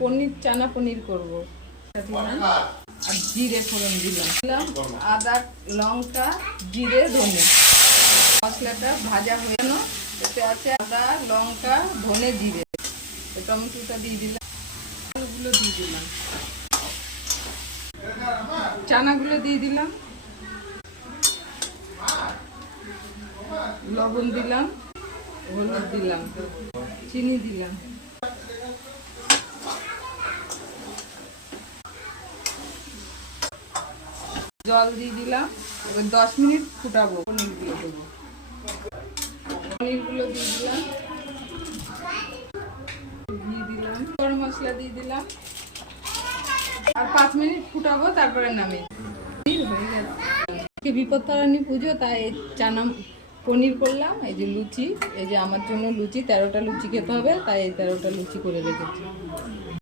পনির চানা পনির করবো। আর জিরে ফোড়ন দিলাম, আদা লঙ্কা জিরে ধনে। মশলাটা ভাজা হয়ে গেল, এতে আছে আদা লঙ্কা ধনে জিরে। টমেটোটা দিয়ে দিলাম, আলুগুলো দিয়ে দিলাম, চানাগুলো দিয়ে দিলাম, লবণ দিলাম, হলুদ দিলাম, চিনি দিলাম, জল দিয়ে দিলাম। এবার 10 মিনিট ফুটাবো। পনিরগুলো দেবো, পনিরগুলো দিয়ে দিলাম, গরম মশলা দিয়ে দিলাম, আর 5 মিনিট ফুটাবো, তারপরে নামিয়ে হয়ে গেছে। বিপত্তারিণী পুজো, তাই চানা পনির করলাম। এই যে লুচি, এই যে আমার জন্য লুচি, 13টা লুচি খেতে হবে, তাই এই 13টা লুচি করে রেখেছি।